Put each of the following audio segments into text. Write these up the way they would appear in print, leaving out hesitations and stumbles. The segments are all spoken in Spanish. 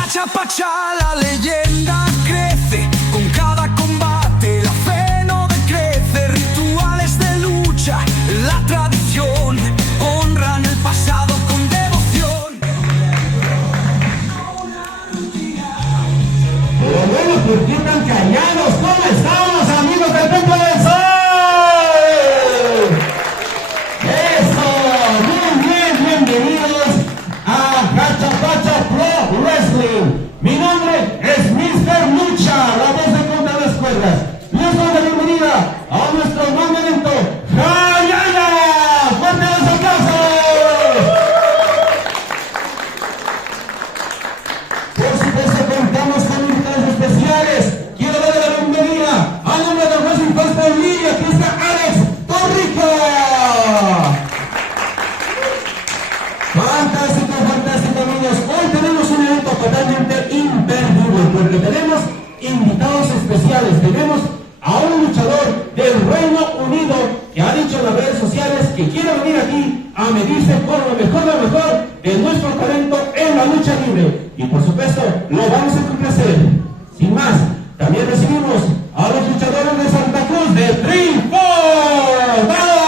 Cachapacha, la leyenda crece con cada combate, la fe no decrece, rituales de lucha, la tradición, honran el pasado con devoción. Pero bueno, ¿por qué tan callados? ¿Cómo estamos, amigos del Templo del Sol? ¡Eso! Muy bien, bienvenidos a Cachapacha Pro Wrestling. Mi nombre es Mr. Lucha, la voz de contra las cuerdas. Les doy la bienvenida a nuestro monumento, Jayaya. ¡Fuerte los aplausos! Por supuesto, contamos con invitados especiales. Quiero darle la bienvenida a nombre del Wrestling Fest en línea. Aquí está Alex Torrico. Fantástico, fantástico, niños. Hoy tenemos un evento totalmente imperdible porque tenemos invitados especiales. Tenemos a un luchador del Reino Unido que ha dicho en las redes sociales que quiere venir aquí a medirse con lo mejor de nuestro talento en la lucha libre. Y por supuesto, lo vamos a complacer. Sin más, también recibimos a los luchadores de Santa Cruz de Triunfo. ¡Vamos!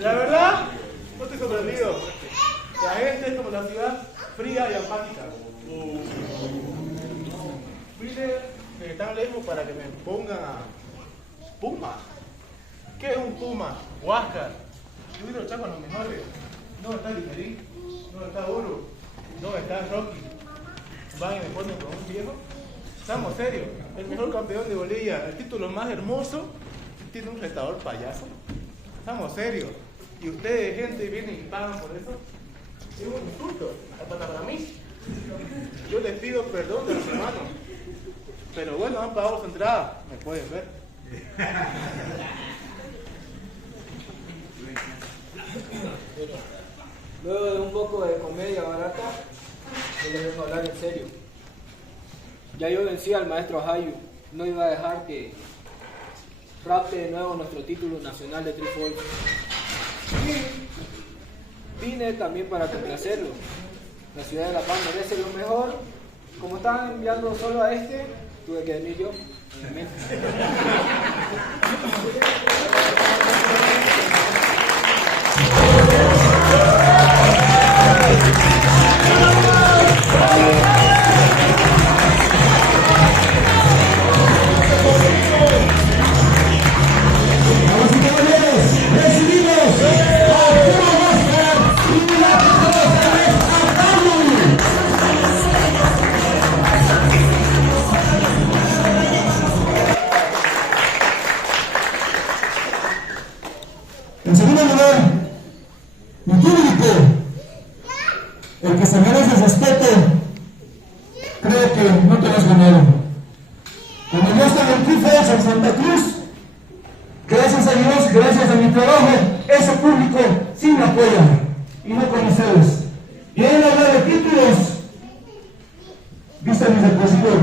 La verdad, no estoy sorprendido. La gente es como la ciudad, fría y apática. Vine de tan lejos para que me pongan a Puma. ¿Qué es un Puma? Huáscar. Yo vine a luchar con los mejores. ¿Dónde está Ligerín? ¿Dónde está Oro? ¿Dónde está Rocky? Van y me ponen con un viejo. Estamos serios. El mejor campeón de Bolivia, el título más hermoso, tiene un retador payaso. Estamos serios. Y ustedes, gente, vienen y pagan por eso. Es un insulto, hasta para mí. Yo les pido perdón de los hermanos. Pero bueno, han pagado su entrada. Me pueden ver. Luego de un poco de comedia barata, yo les vengo a hablar en serio. Ya yo vencí al maestro Hayu. No iba a dejar que rapte de nuevo nuestro título nacional de Triforce. Vine también para complacerlo. La ciudad de La Paz merece lo mejor. Como estaban enviando solo a este, tuve que venir yo. Obviamente. Damas y caballeros, recibimos En segundo lugar, mi público, el que se merece respeto, creo que no te lo has ganado. Como yo estoy en Tifos, en Santa Cruz, gracias a Dios, gracias a mi trabajo, ese público sí me apoya, y no con ustedes. Vienen a hablar de títulos, viste mis depositos,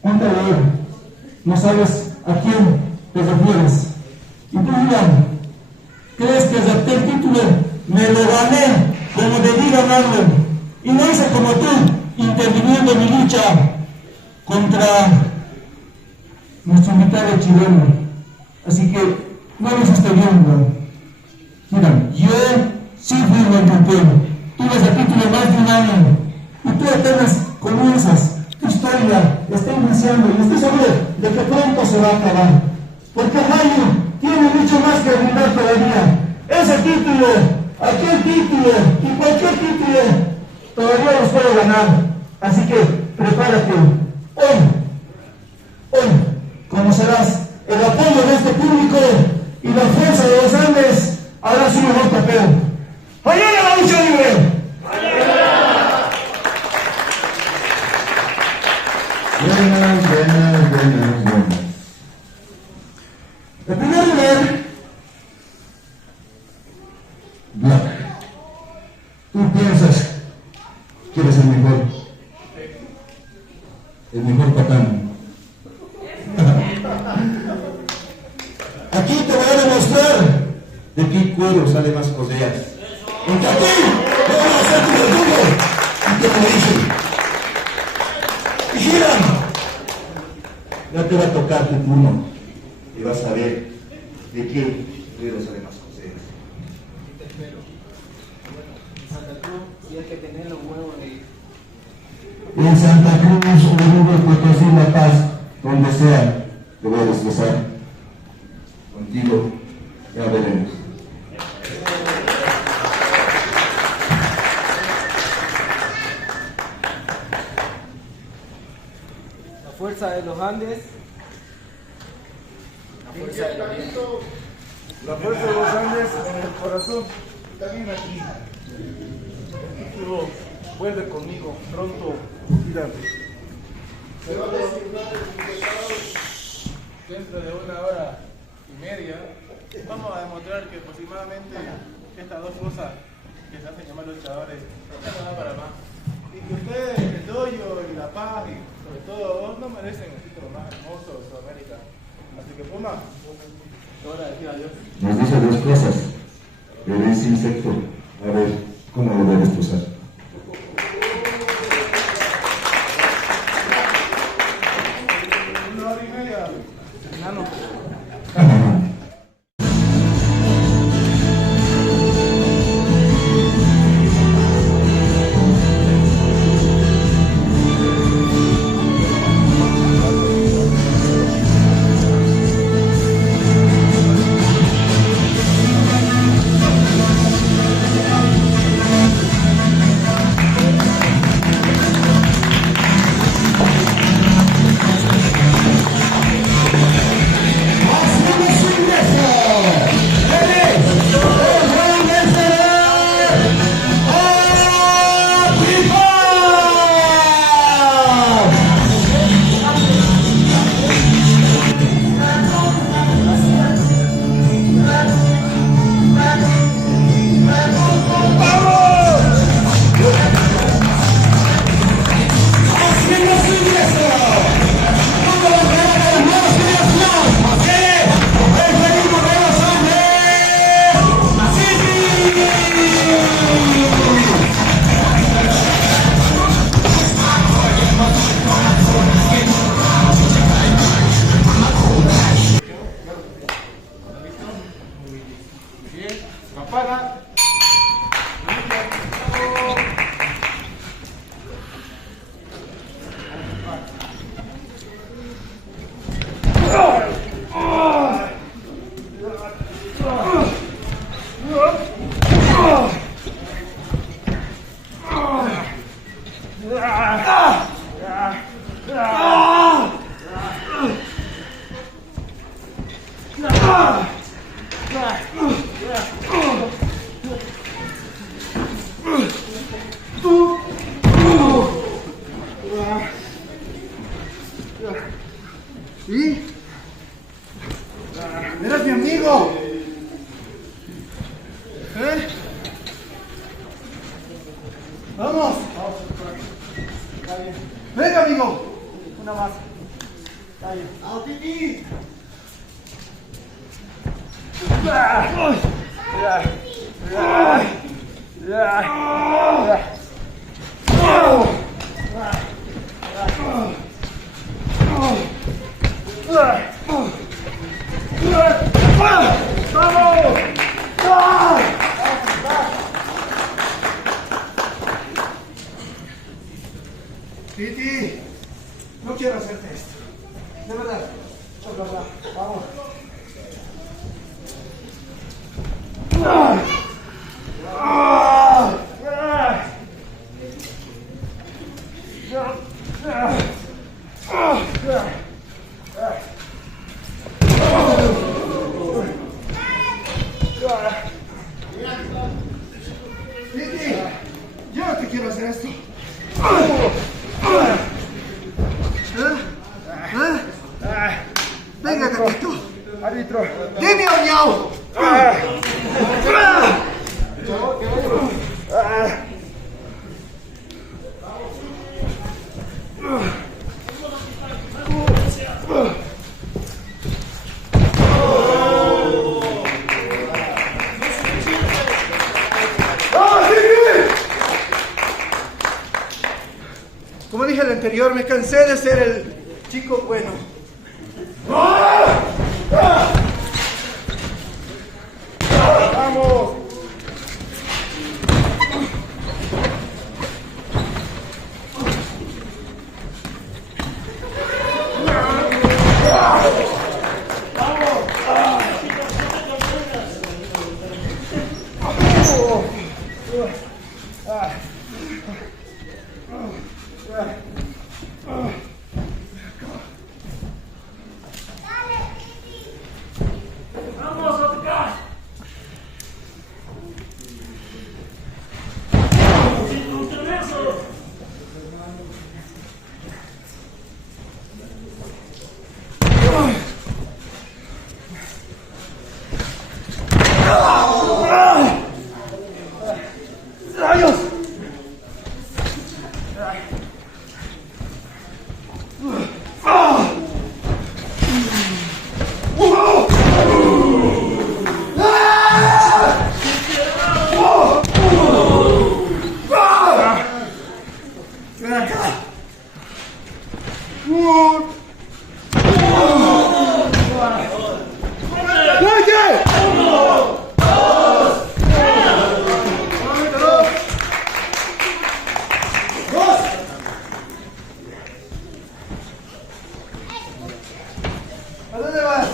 ¿cuánto valor? No sabes a quién te refieres. Y tú, Julián, ¿crees que acepté el título? Me lo gané como debí ganarlo. Y no hice como tú, interviniendo en mi lucha contra nuestro invitado chileno. Así que no lo hiciste bien, ¿no? Mira, yo sí fui buen campeón. Tuve ese título más de un año. Y tú apenas comienzas. Tu historia está iniciando y estoy seguro de que pronto se va a acabar. Porque Jaime tiene mucho más que brindar todavía. Ese título, aquel título y cualquier título todavía los puedo ganar. Así que prepárate. Hoy conocerás el apoyo de este público y la fuerza de los Andes hará su mejor papel. ¡Mañana la lucha libre! Buenas. En primer lugar, Black, tú piensas que eres el mejor patán. Aquí te voy a demostrar de qué cuero sale más cosillas. Porque a ti te van a hacer tu verdugo. Y te lo dije. Y giran. Ya te va a tocar tu turno y vas a ver de qué cuero sale más cosillas. Te espero. En Santa Cruz, y hay que tener los huevos de ir. En Santa Cruz, Oruro, Potosí, La Paz, donde sea, te voy a destrozar. Contigo, ya veremos. La fuerza de los Andes. La fuerza de los Andes. La fuerza de los Andes en el corazón. También aquí. Título, vuelve conmigo. Pronto, tírate. Dentro de 1 hora y media vamos a demostrar que aproximadamente estas dos cosas que se hacen llamar luchadores ya no dan para más. Y que ustedes, el dojo y la paz y sobre todo vos no merecen el título más hermoso de Sudamérica. Así que Puma, es hora de decir adiós. Nos dice dos cosas, pero es insecto. A ver, ¿cómo lo voy a destrozar? Nano. Titi, no quiero hacerte esto. De verdad. Vamos. Titi, yo no te quiero hacer esto. Venga, gatito. Árbitro. ¡Dime, oñao! Como dije al anterior, me cansé de ser el chico bueno. ¡Vamos! ¿A dónde vas?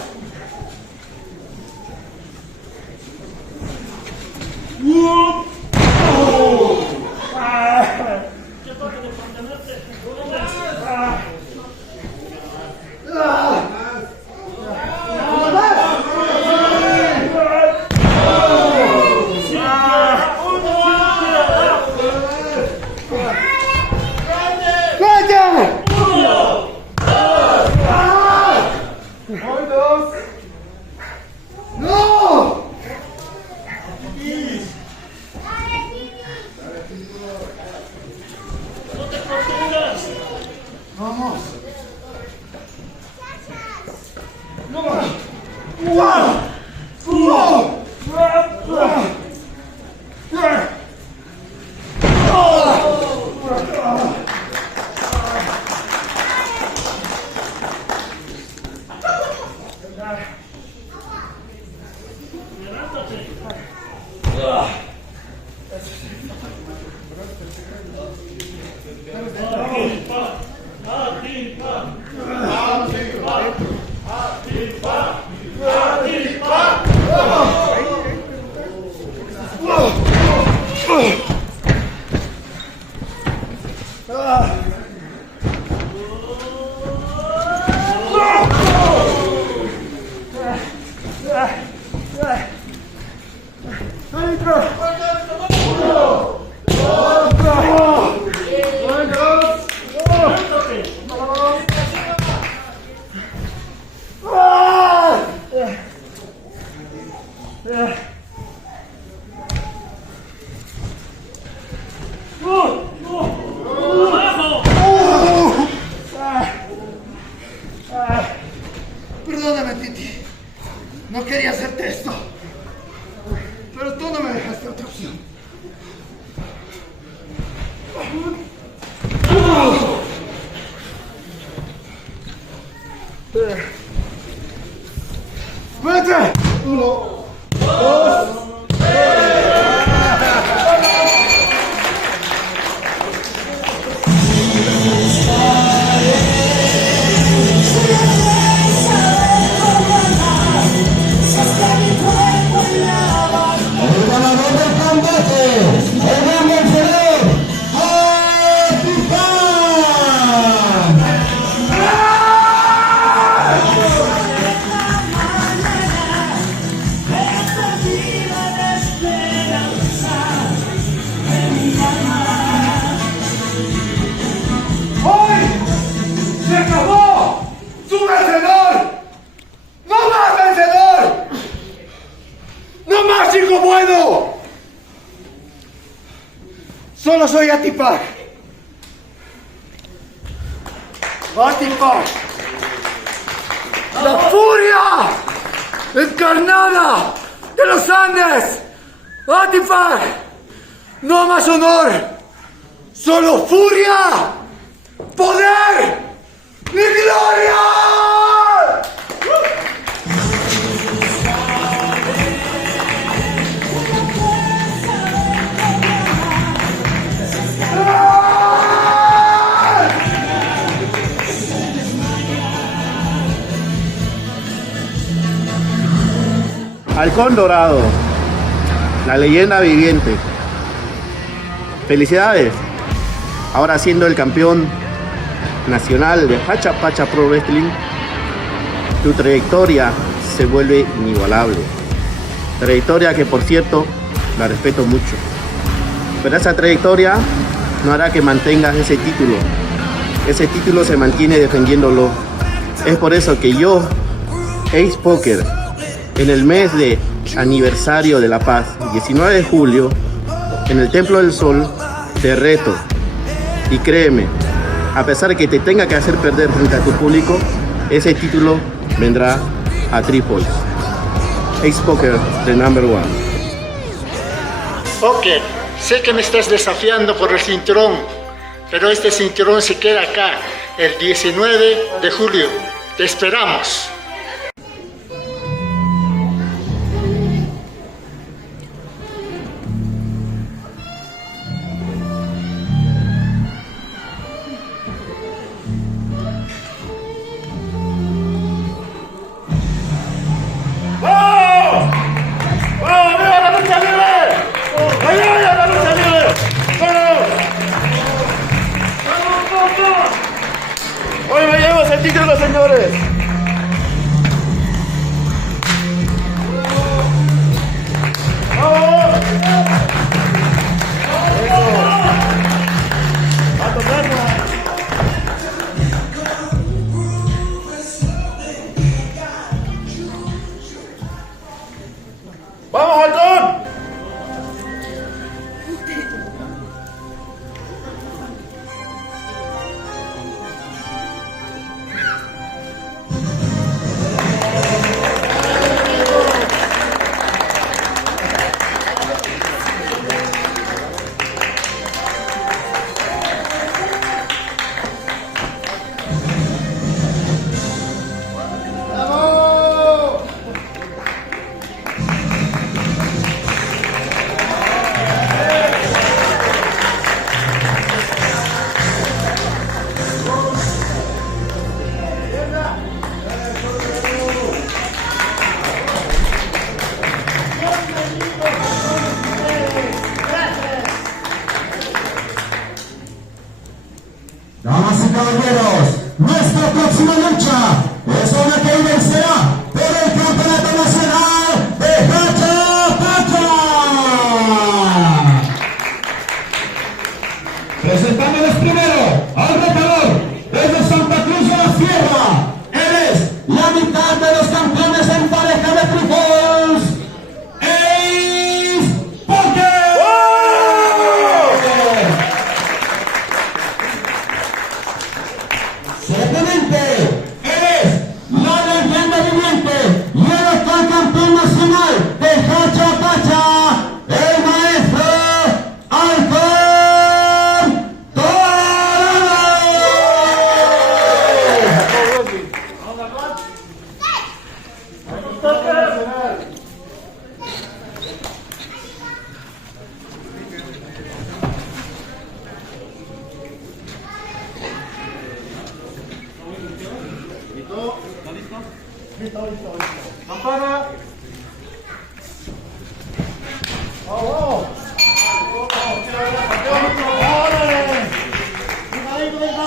Perdóname, Titi. No quería hacerte esto. ¡Vete! 1, 2, El ganador del combate, el gran vencedor, Antifan. ¡Hoy se acabó! ¡Su vencedor! ¡No más vencedor! ¡No más chico bueno! Solo soy Atipac. Atipac. La furia encarnada de los Andes. Atipac. No más honor. Solo furia. ¡Poder y gloria! Halcón Dorado, la leyenda viviente. Felicidades. Ahora siendo el campeón nacional de Pacha Pacha Pro Wrestling, tu trayectoria se vuelve inigualable. Trayectoria que, por cierto, la respeto mucho. Pero esa trayectoria no hará que mantengas ese título. Ese título se mantiene defendiéndolo. Es por eso que yo, Ace Poker, en el mes de aniversario de La Paz, 19 de julio, en el Templo del Sol, te reto. Y créeme, a pesar de que te tenga que hacer perder frente a tu público, ese título vendrá a Trípolis. Ace Poker, the number one. Ok, sé que me estás desafiando por el cinturón, pero este cinturón se queda acá, el 19 de julio. Te esperamos. Hoy me llevas el título, señores. ¡Vamos! ¡Eso! ¡A tocarla! ¡Vamos, Halcón! Damas y caballeros, nuestra próxima lucha es una que vencerá por el Campeonato Nacional de Pacha Pacha. Presentándoles primero al retador desde Santa Cruz de la Sierra. Él es la mitad de los campeones en pareja de Tripolis, Ace Poker. Seguidamente, Campana. ¡Vamos! ¡Órale! ¡Cuidadito, venga!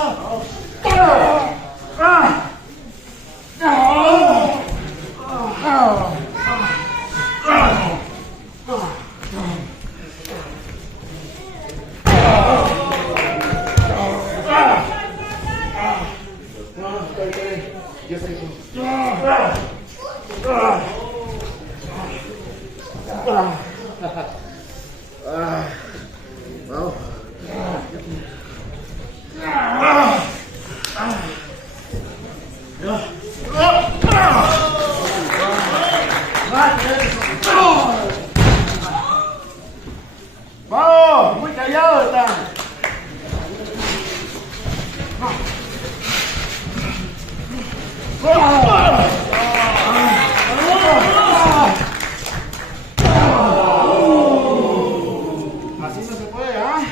¡Vamos! ¡Muy callados están! Así no se puede, ¿ah?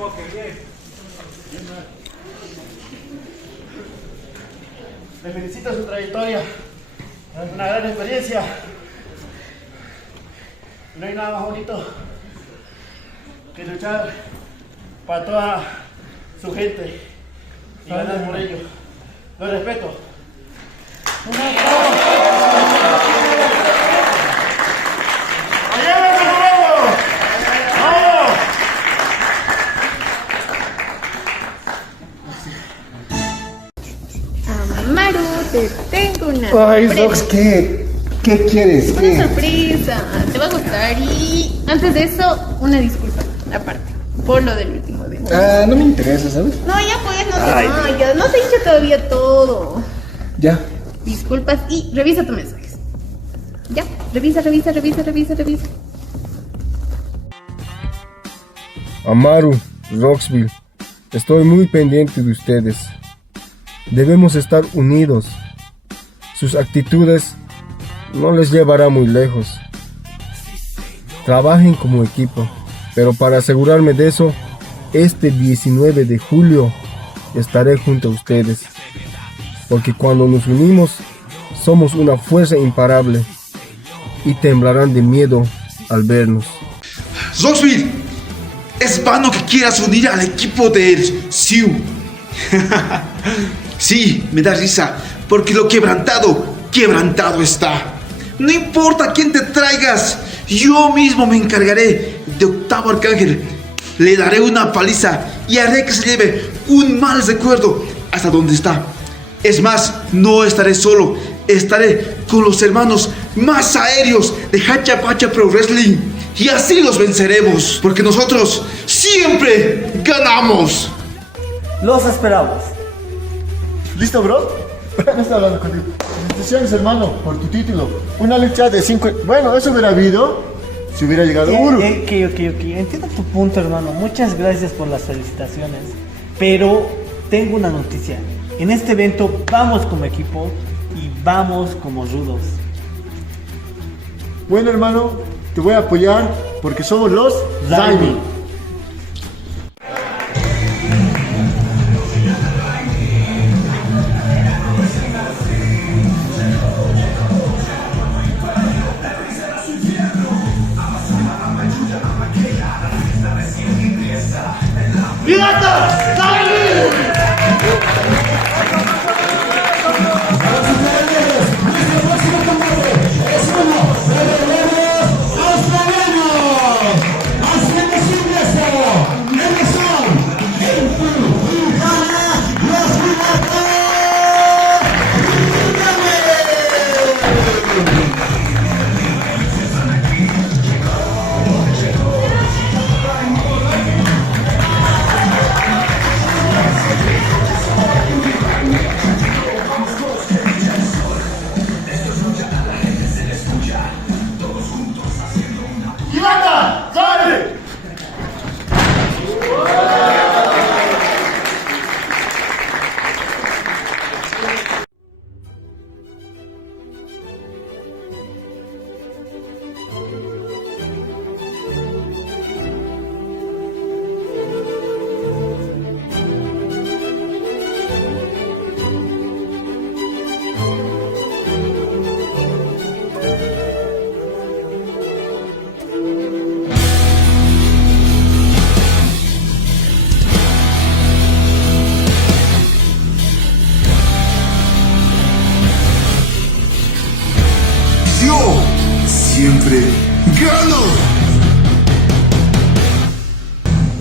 enfoque, bien. Le felicito su trayectoria. Es una gran experiencia. No hay nada más bonito que luchar para toda su gente y ganar por ello. Lo respeto. Maru, te tengo una Ay, sorpresa. Rox, ¿qué quieres? Una ¿Qué? sorpresa, te va a gustar. Y antes de eso, una disculpa, aparte, por lo del último día. Ah, no me interesa, ¿sabes? No, ya pues, no te vayas, no te he dicho todavía todo. Ya. Disculpas y revisa tus mensajes. Ya, revisa. Amaru, Roxville, estoy muy pendiente de ustedes. Debemos estar unidos. Sus actitudes no les llevará muy lejos. Trabajen como equipo, pero para asegurarme de eso, este 19 de julio estaré junto a ustedes. Porque cuando nos unimos, somos una fuerza imparable y temblarán de miedo al vernos. Roxville, es vano que quieras unir al equipo del Sioux. Sí, me da risa, porque lo quebrantado, quebrantado está. No importa quién te traigas, yo mismo me encargaré de Octavo Arcángel. Le daré una paliza y haré que se lleve un mal recuerdo hasta donde está. Es más, no estaré solo, estaré con los hermanos más aéreos de Hachapacha Pro Wrestling. Y así los venceremos, porque nosotros siempre ganamos. Los esperamos. ¿Listo, bro? No estoy hablando contigo. Felicitaciones, hermano, por tu título. Una lucha de 5... Bueno, eso hubiera habido si hubiera llegado Uru. Ok. Entiendo tu punto, hermano. Muchas gracias por las felicitaciones. Pero tengo una noticia. En este evento vamos como equipo y vamos como rudos. Bueno, hermano, te voy a apoyar porque somos los Zaimi. Yo siempre gano.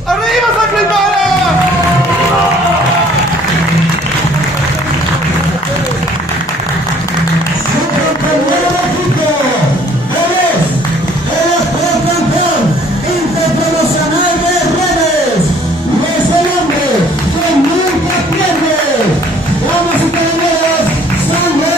¡Arriba, Sacramento! Internacional de redes, es el hombre que nunca pierde. Damas y caballeros, sangre.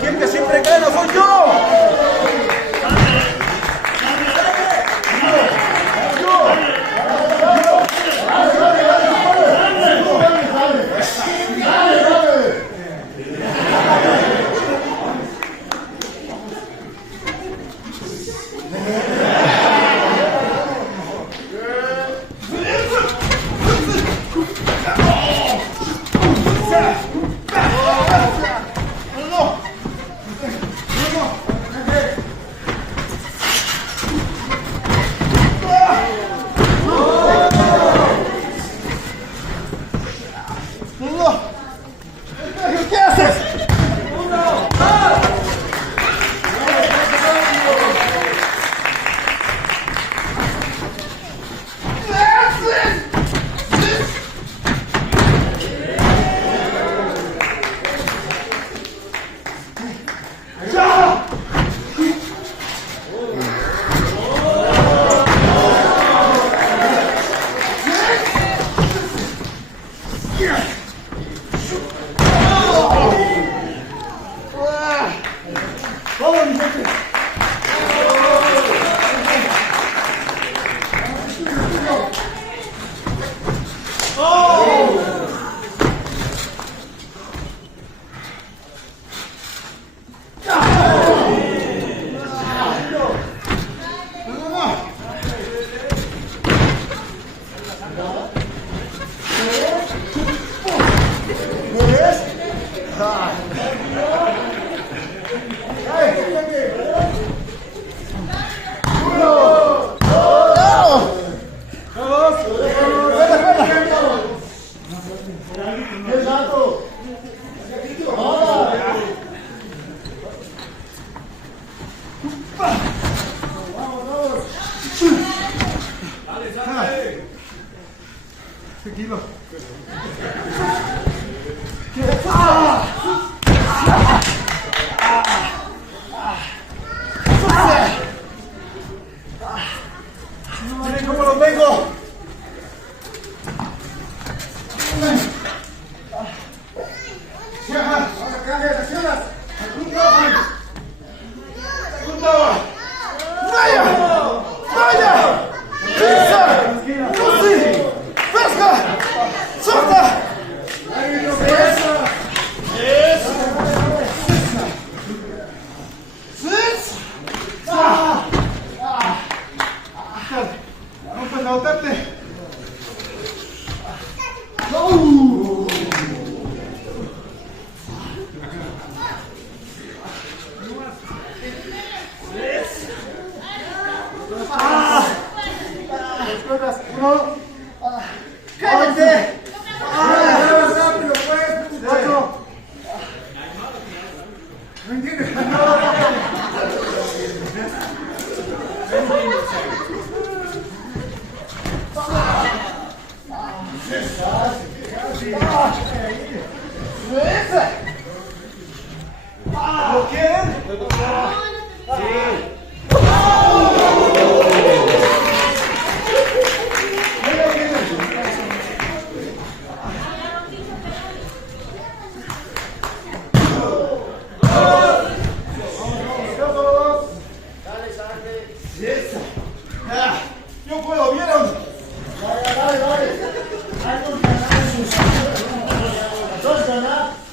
¿Quién que siempre gana soy yo? ¿Qué haces? Tranquilo. Miren cómo los vengo. Yo puedo, ¿vieron? Dos ganas.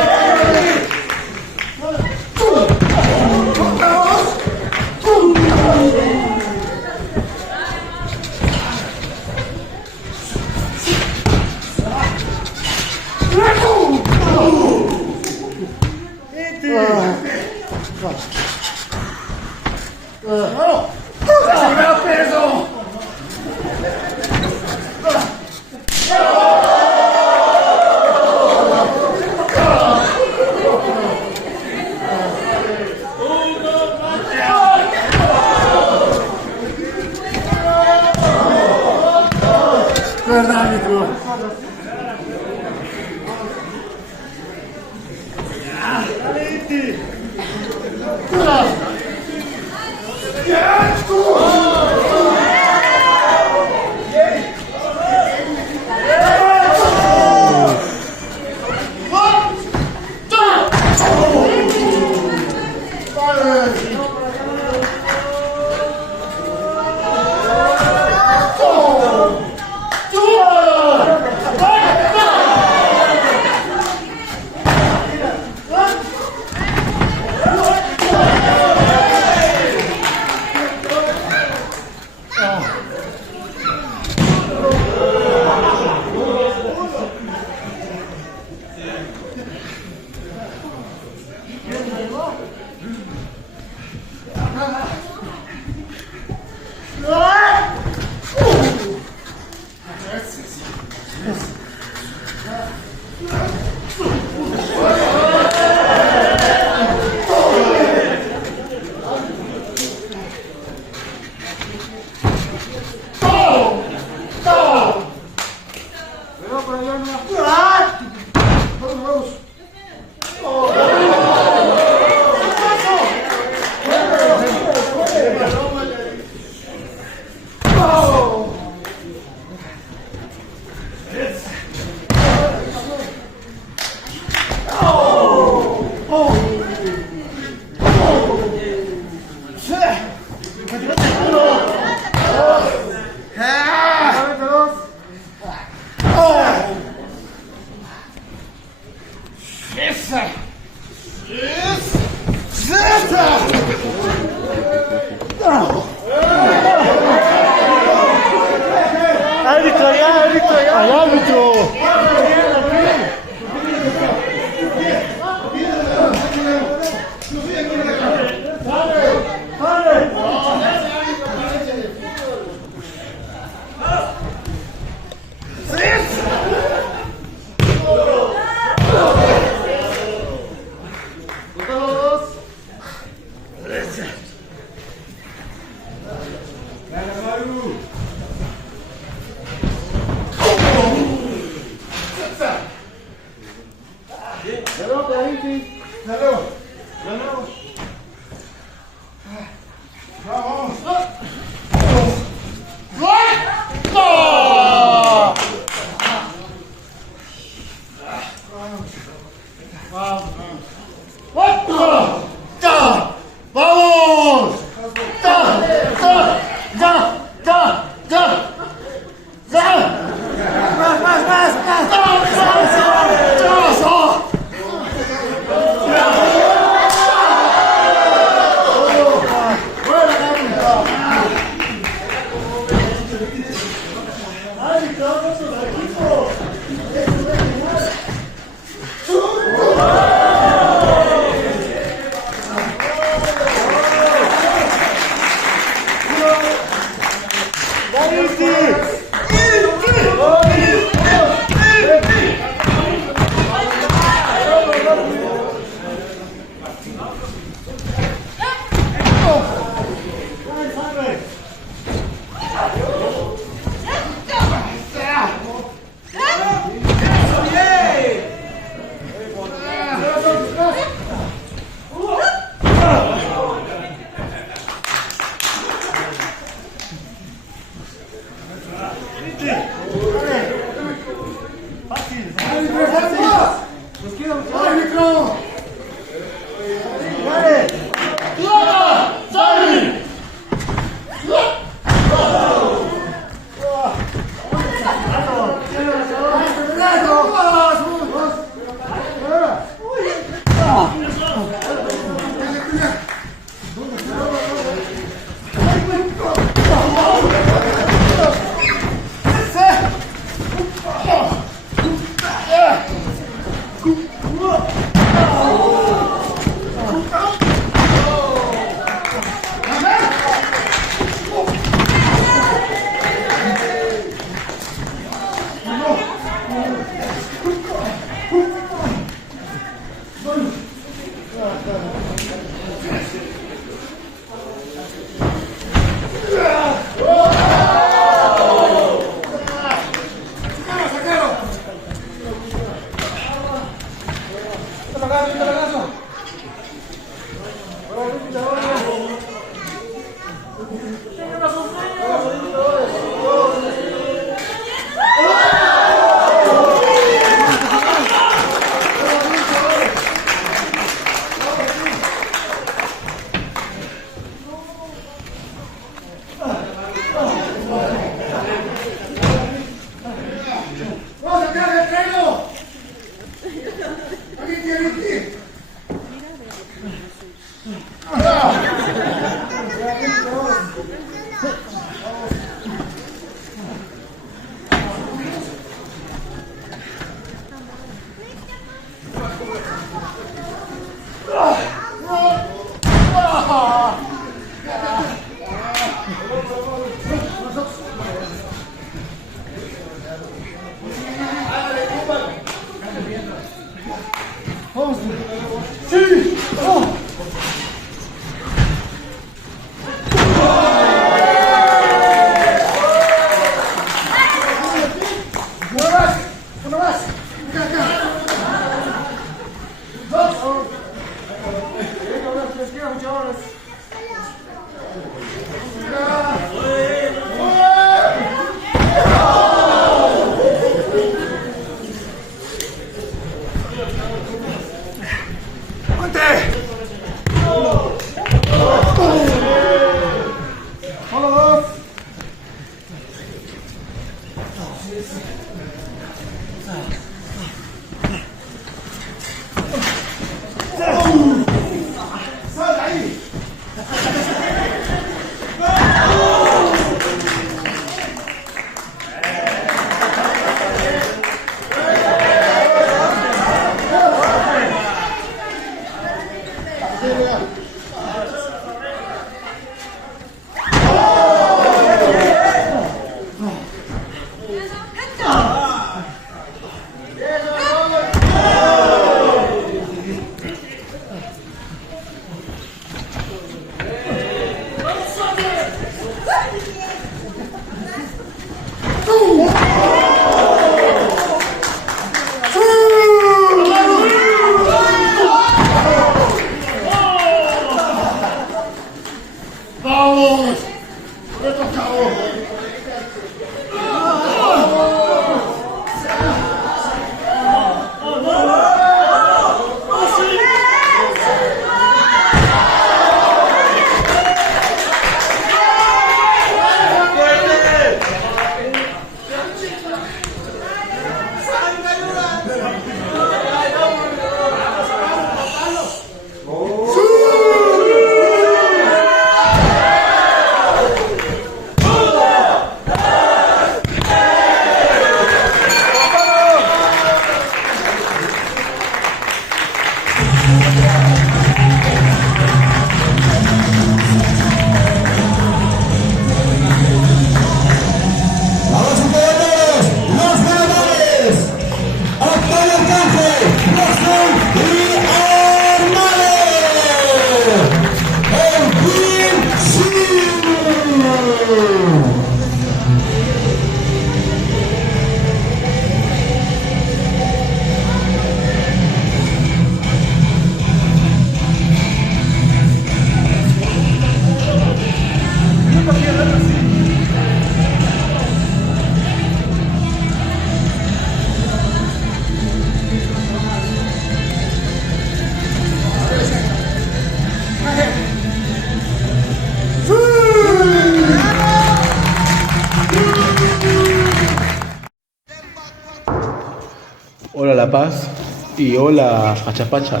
Hola La Paz y hola Pachapacha.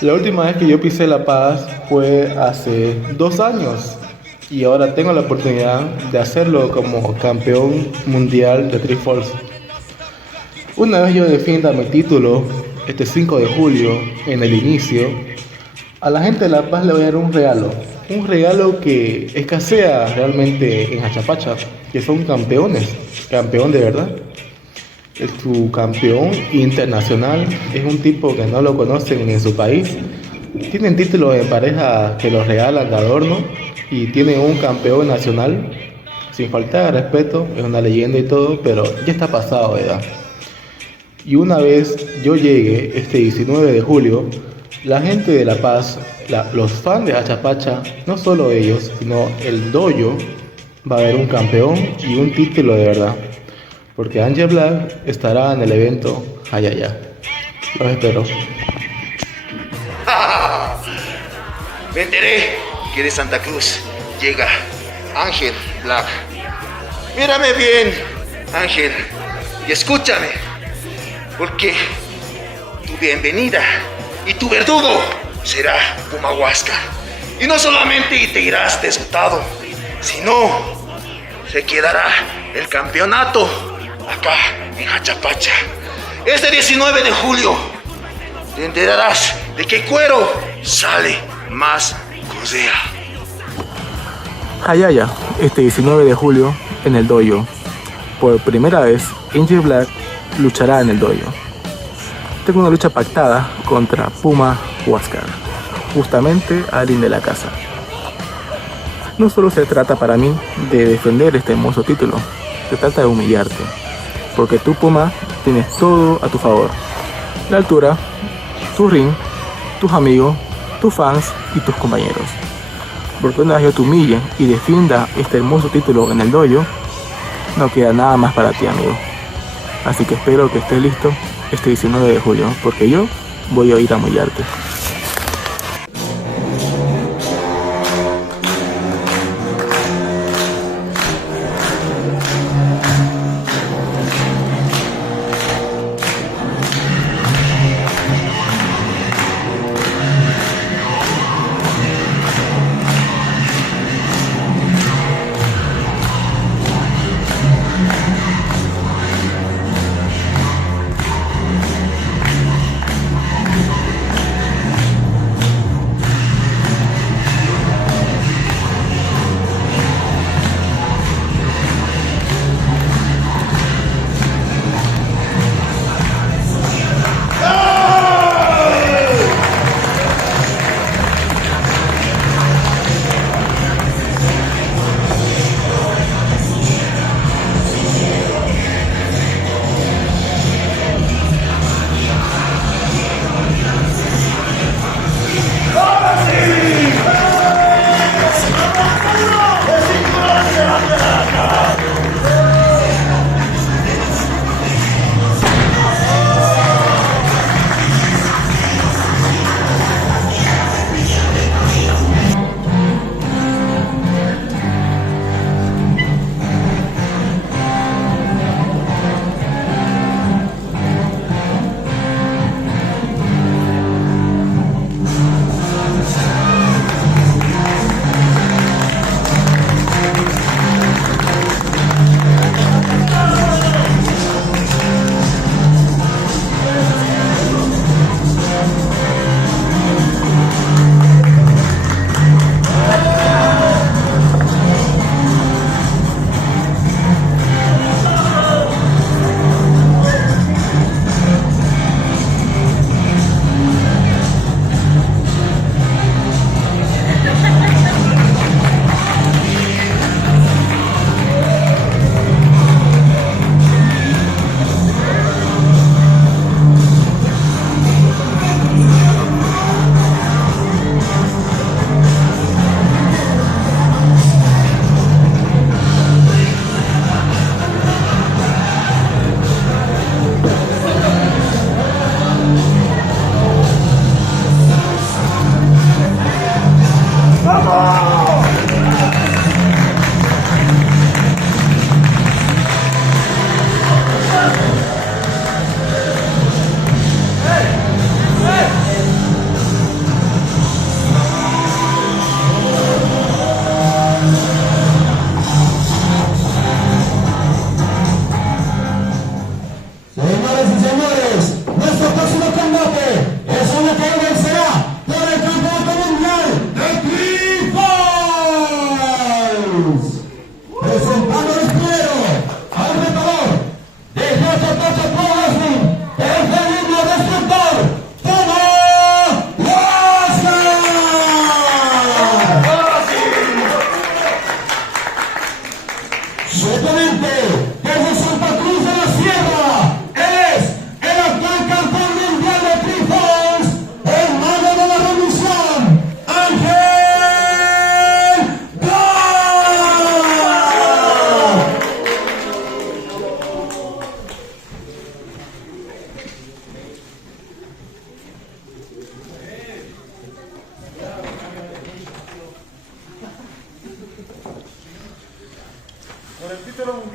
La última vez que yo pisé La Paz fue hace 2 años y ahora tengo la oportunidad de hacerlo como campeón mundial de Street Falls. Una vez yo defienda mi título este 5 de julio en el inicio, a la gente de La Paz le voy a dar un regalo que escasea realmente en Achapacha, que son campeones, campeón de verdad. Su campeón internacional es un tipo que no lo conocen en su país. Tienen títulos de pareja que los regalan de adorno y tienen un campeón nacional. Sin falta de respeto, es una leyenda y todo, pero ya está pasado de edad. Y una vez yo llegue, este 19 de julio, la gente de La Paz, los fans de Hachapacha, no solo ellos, sino el dojo, va a haber un campeón y un título de verdad. Porque Angel Black estará en el evento Hayaya. Los espero. Me enteré que de Santa Cruz llega Ángel Black. Mírame bien, Ángel, y escúchame, porque tu bienvenida y tu verdugo será Puma Huáscar. Y no solamente te irás derrotado, sino se quedará el campeonato acá en Hachapacha. Este 19 de julio te enterarás de que Cuero sale más cosea. Hayaya, este 19 de julio en el dojo. Por primera vez, Angel Black luchará en el dojo. Tengo una lucha pactada contra Puma Huáscar, justamente alguien de la casa. No solo se trata para mí de defender este hermoso título, se trata de humillarte, porque tú, Puma, tienes todo a tu favor: la altura, tu ring, tus amigos, tus fans y tus compañeros. Porque una vez yo te humille y defienda este hermoso título en el dojo, no queda nada más para ti, amigo. Así que espero que estés listo este 19 de julio, porque yo voy a ir a humillarte.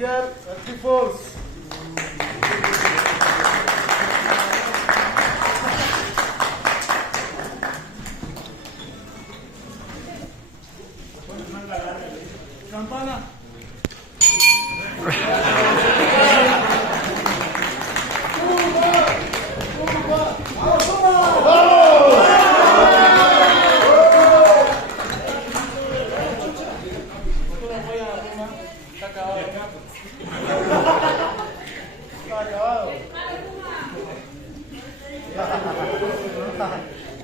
desafiar a Triforce. Campana.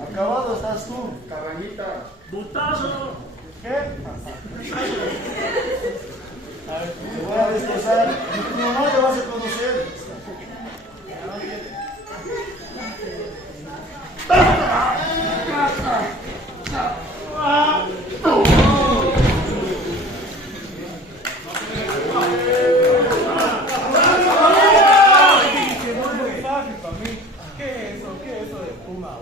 Acabado estás tú, carrañita. ¡Butazo! ¿Qué? Te voy a destrozar. Tu mamá te vas a conocer. ¿Qué es eso de Puma?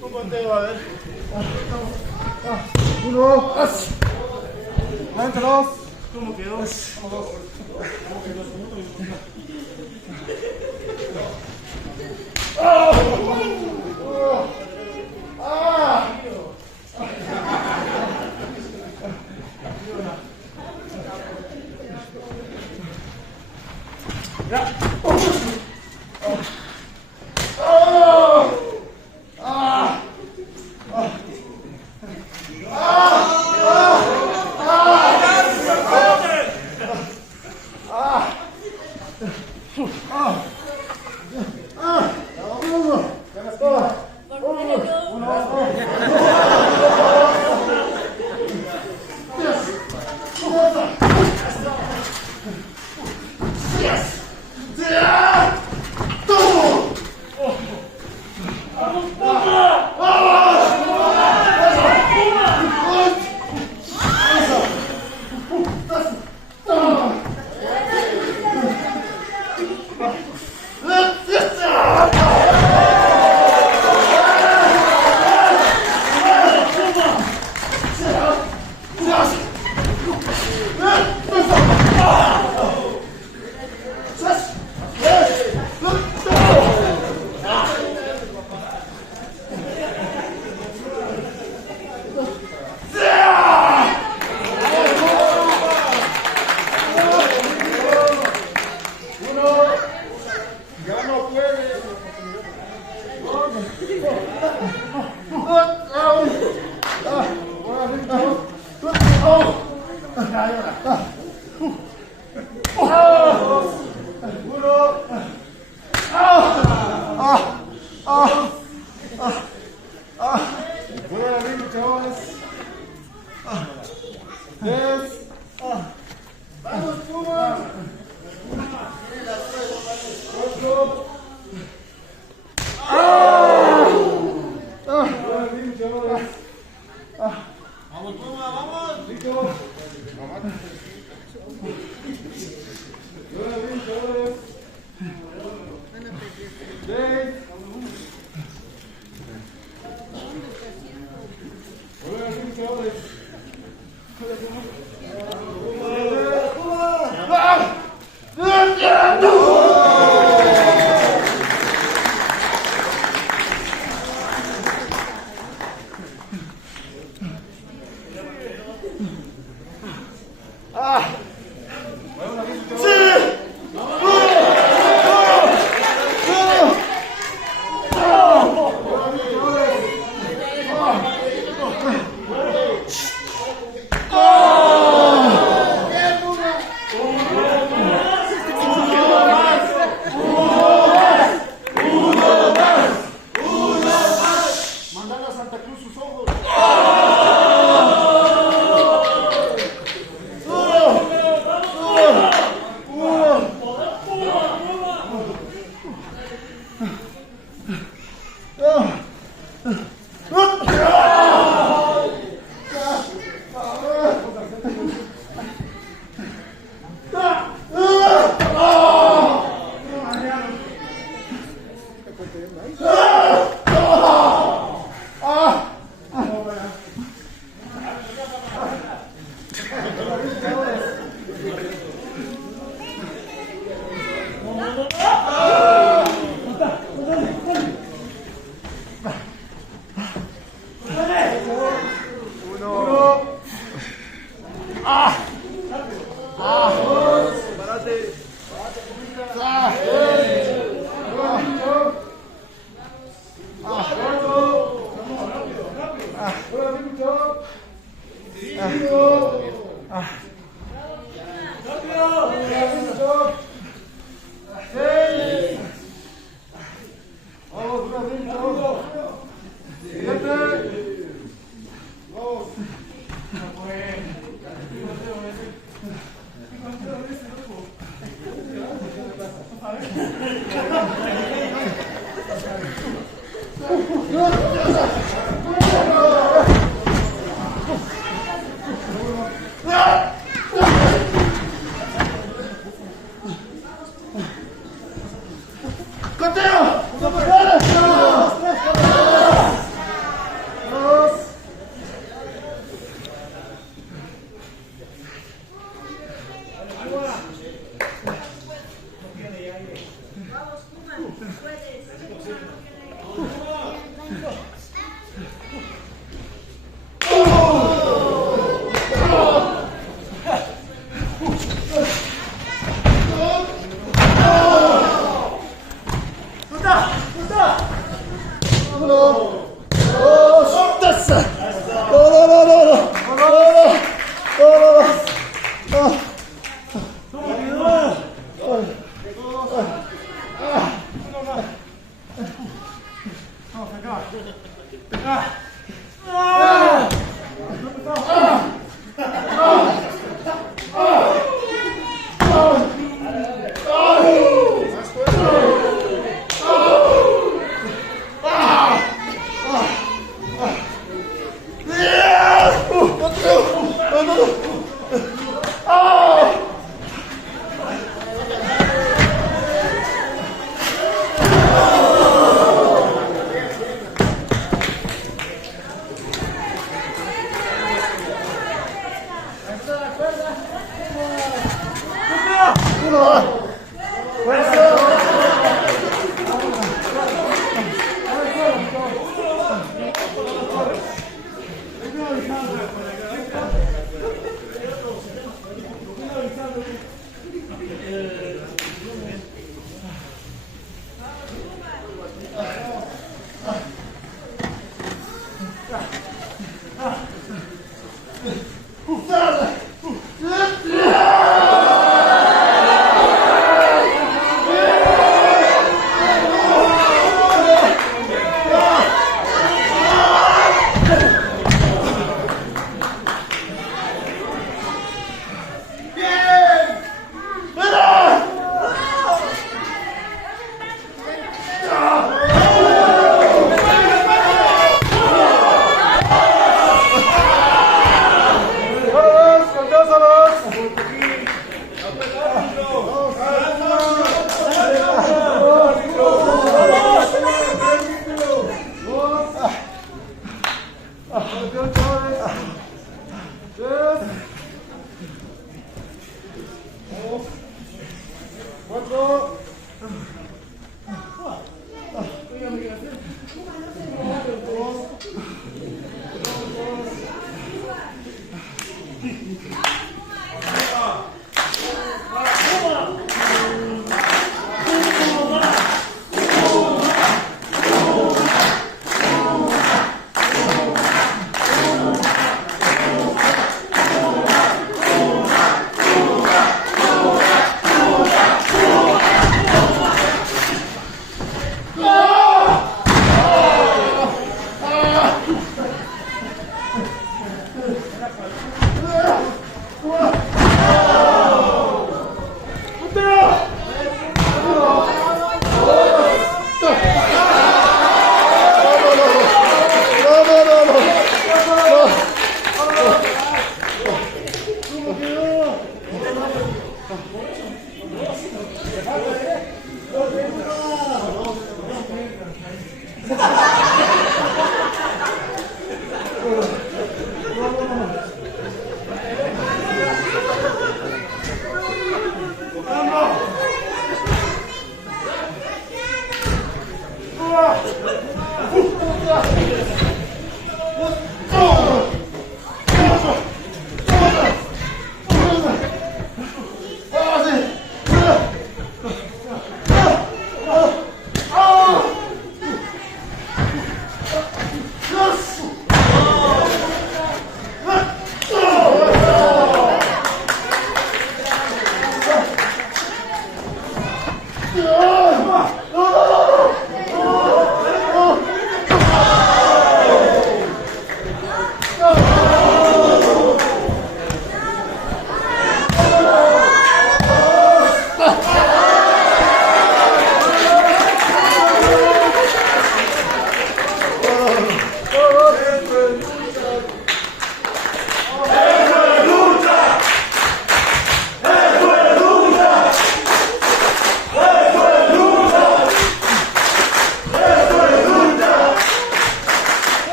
Un conteo, a ver. Uno. Entre dos. ¿Cómo quedó? Vamos.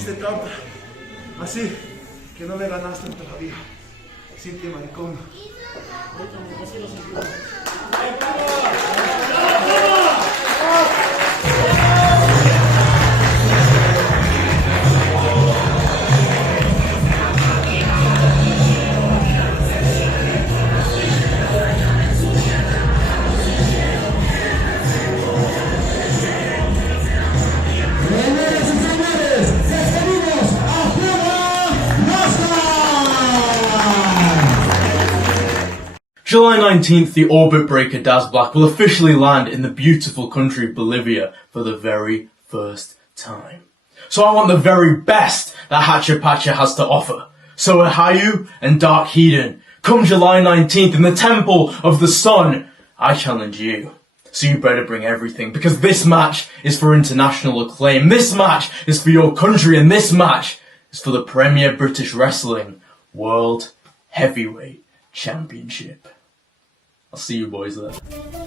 hiciste trampa. Así que no me ganaste todavía. Sin ti, maricón. July 19th, the orbit breaker Daz Black will officially land in the beautiful country of Bolivia for the very first time. So I want the very best that Hacha Pacha has to offer. So Ahayu and Dark Hedon, come July 19th in the Temple of the Sun, I challenge you. So you better bring everything, because this match is for international acclaim. This match is for your country, and this match is for the Premier British Wrestling World Heavyweight Championship. I'll see you boys there.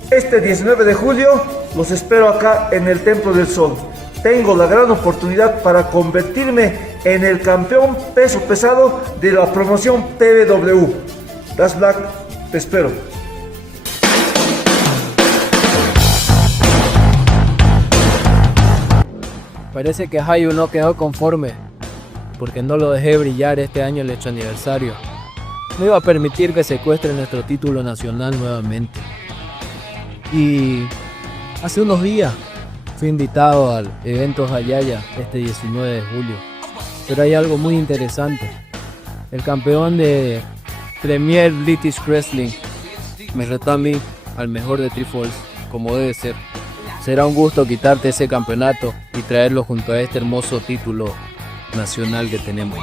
Este 19 de julio los espero acá en el Templo del Sol. Tengo la gran oportunidad para convertirme en el campeón peso pesado de la promoción PBW. Daz Black, te espero. Parece que Hayu no quedó conforme, porque no lo dejé brillar este año en el 8 aniversario. No iba a permitir que secuestre nuestro título nacional nuevamente. Y hace unos días fui invitado al evento Hayaya este 19 de julio. Pero hay algo muy interesante. El campeón de Premier British Wrestling me retó a mí, al mejor de Triforce, como debe ser. Será un gusto quitarte ese campeonato y traerlo junto a este hermoso título nacional que tenemos.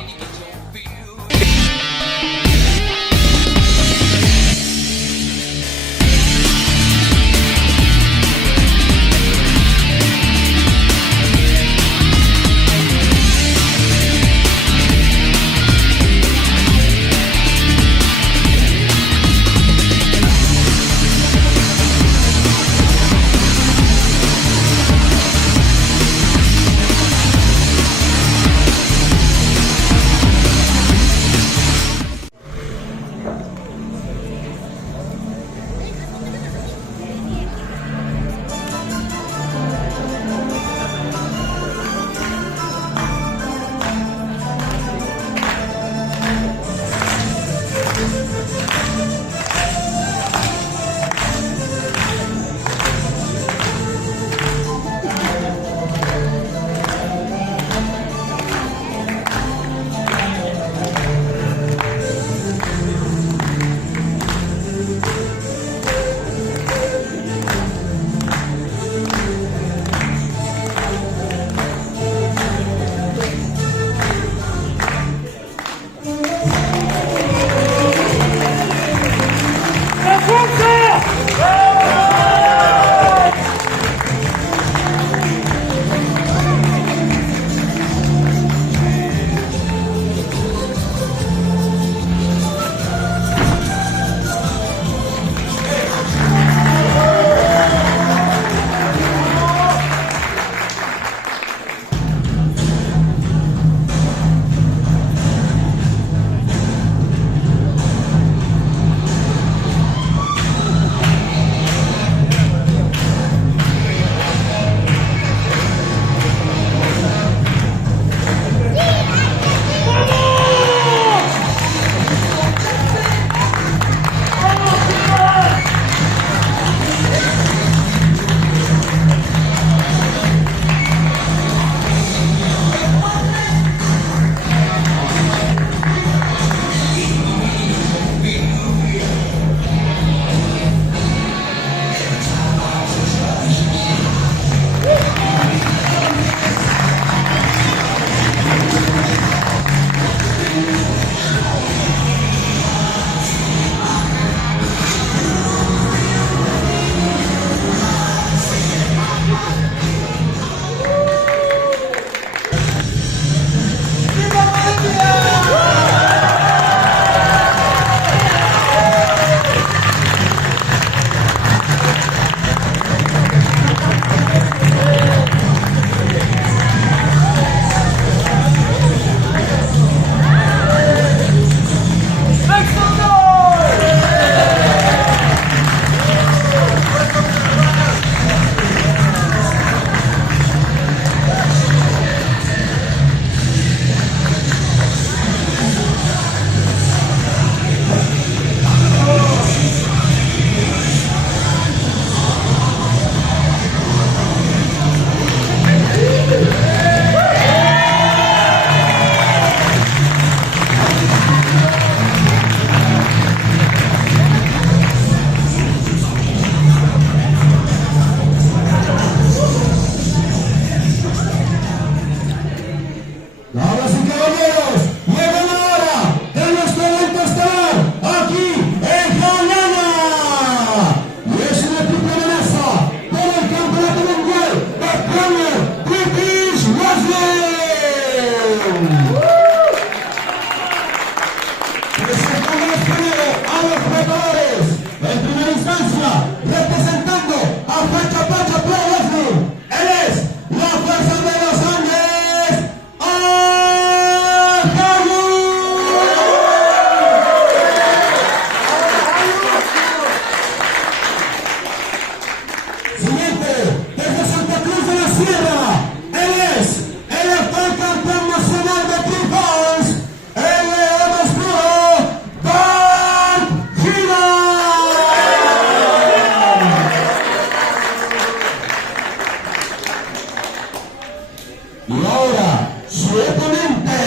Y ahora, su oponente,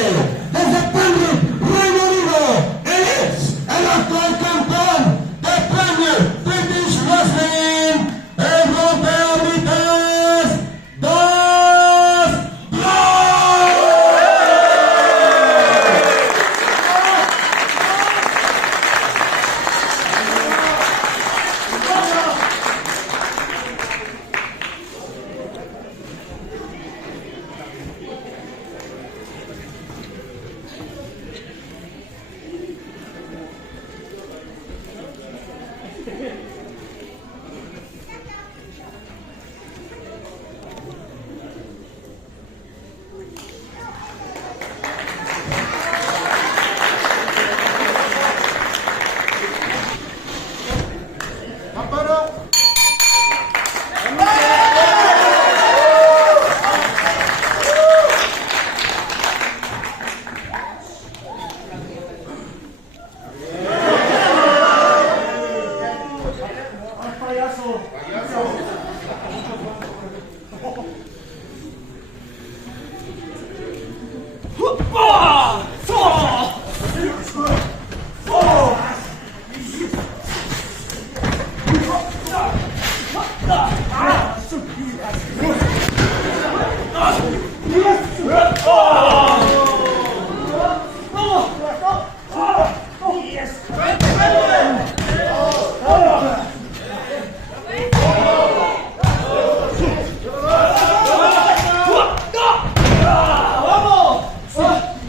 desde Penrith, Reino Unido, él es el actual campeón de Premier British Wrestling, el rompeorbitas 2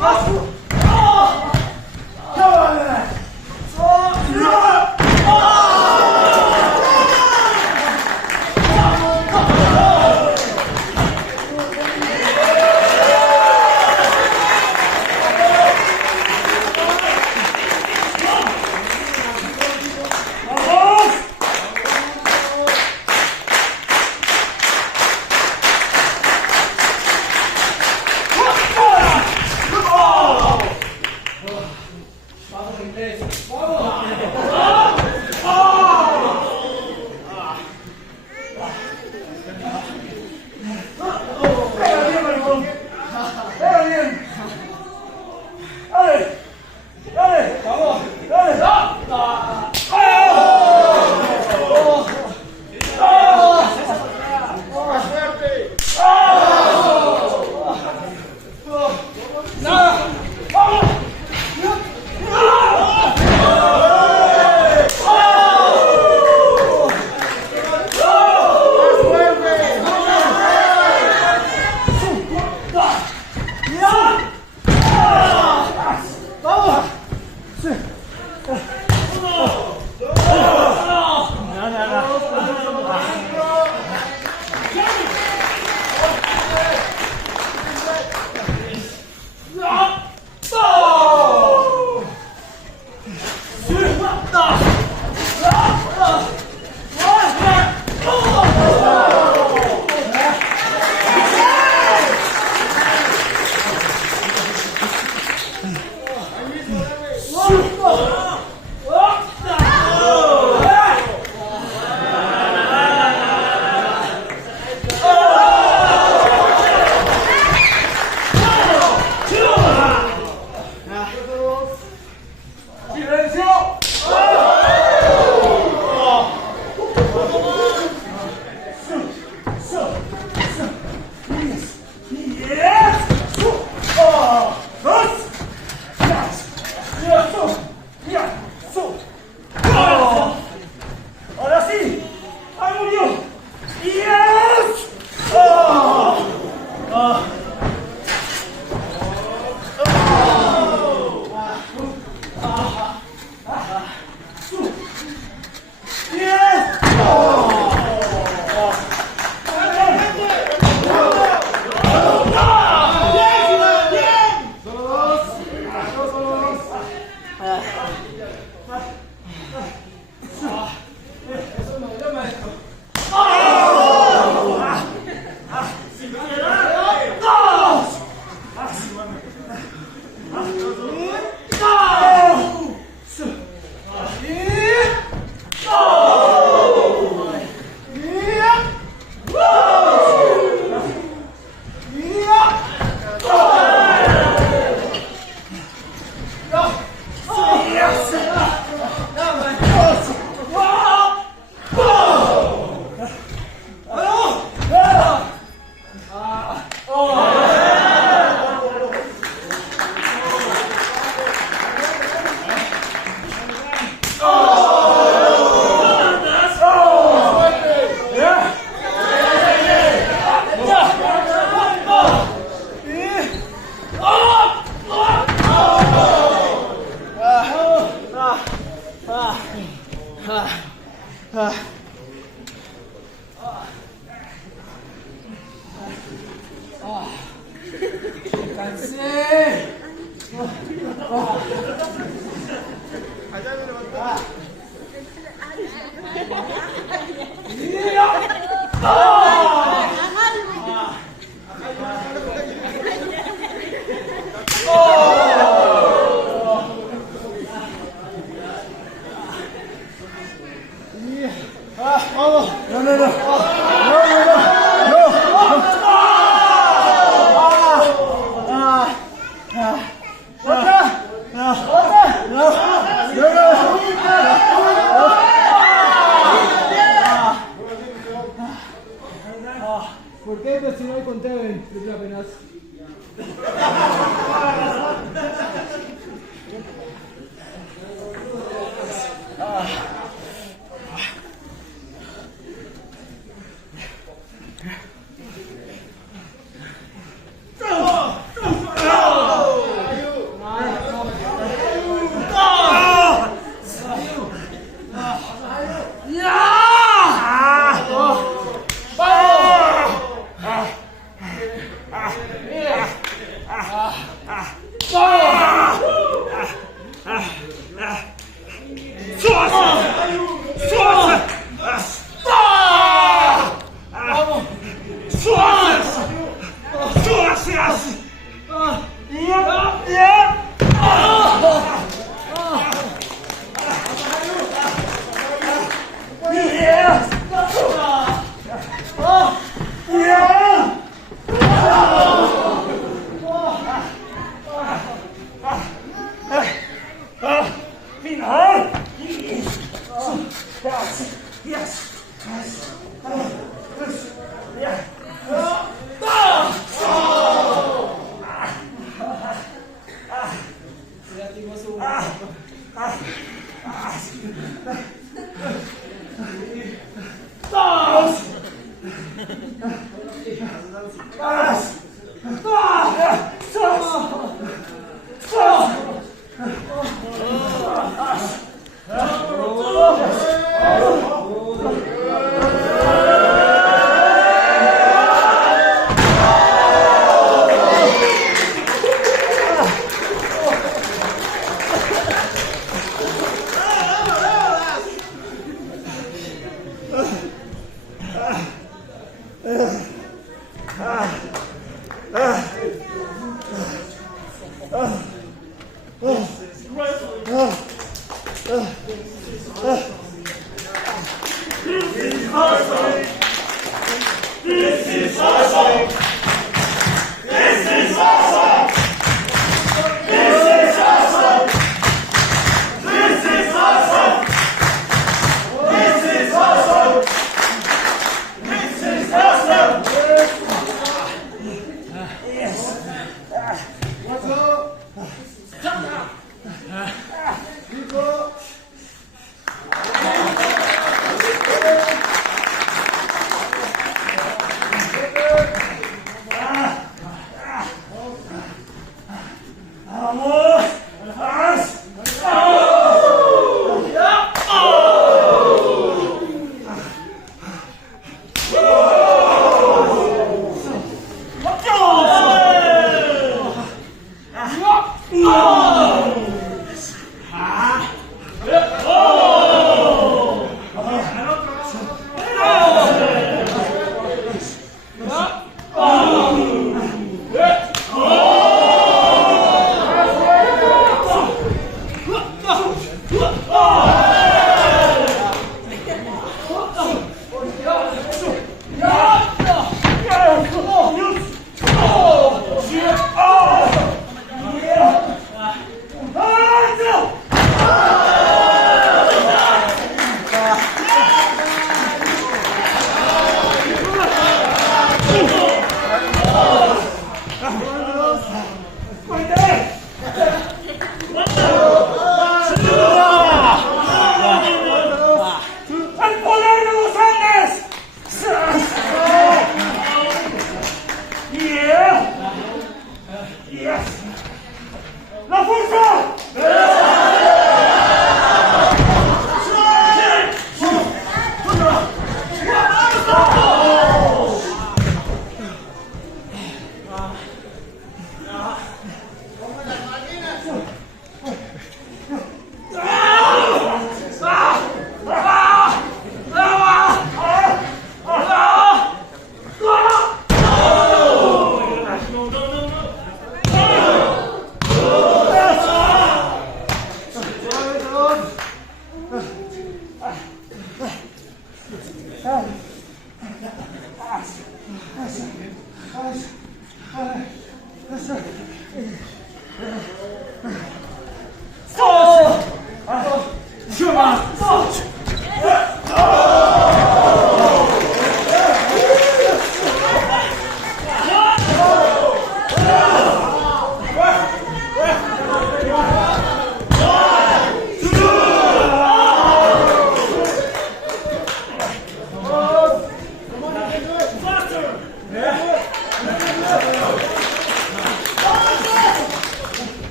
¡Vamos! cansé. Allá me levantó. ¿Por qué pues si no hay conteo en Triple Apenas?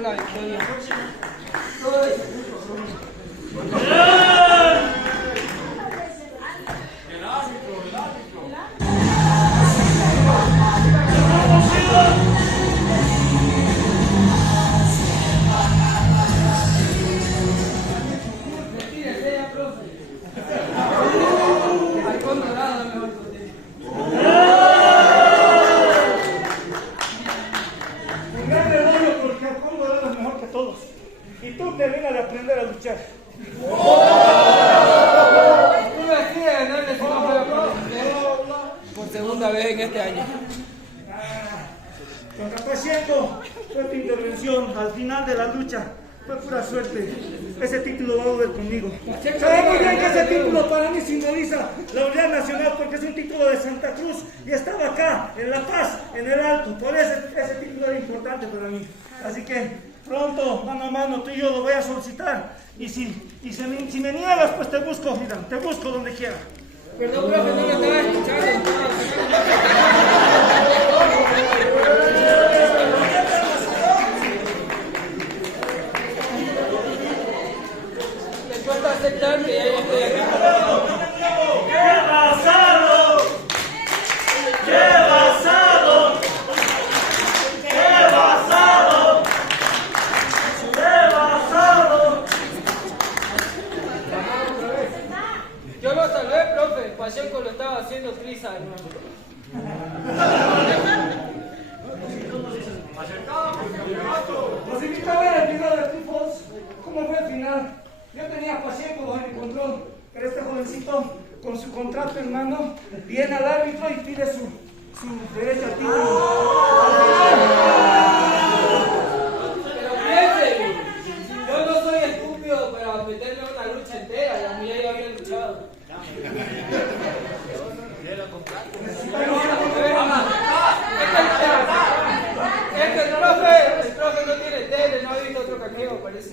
logró la victoria. Y tú terminas de aprender a luchar. Tú me decides ganarle si no puedo por segunda vez en este año. Con Capasiento fue tu intervención al final de la lucha. Fue pura suerte. Ese título va a volver conmigo. Sabemos bien que ese título para mí simboliza la unidad nacional porque es un título de Santa Cruz y estaba acá, en La Paz, en el Alto. Por eso ese título era importante para mí. Así que pronto, mano a mano, tú y yo lo voy a solicitar. Y si me niegas, pues te busco, mira, te busco donde quiera. Perdón, profe, no me estaba escuchando. Me cuesta aceptar que ya estoy aquí. ¡Qué basado! ¡Qué basado! ¡Qué basado! ¡Qué basado! Yo lo salvé, profe. Pacheco lo estaba haciendo trisa, hermano. Los invito a ver el video de Trifos. ¿Cómo fue el final? Yo tenía a Pacheco bajo mi control, pero este jovencito, con su contrato en mano, viene al árbitro y pide su derecho al título. Pero piensen, yo no soy estúpido para meterme en una lucha entera, y a mí ya había luchado. El profe no tiene tele, no ha visto otro caqueo, parece.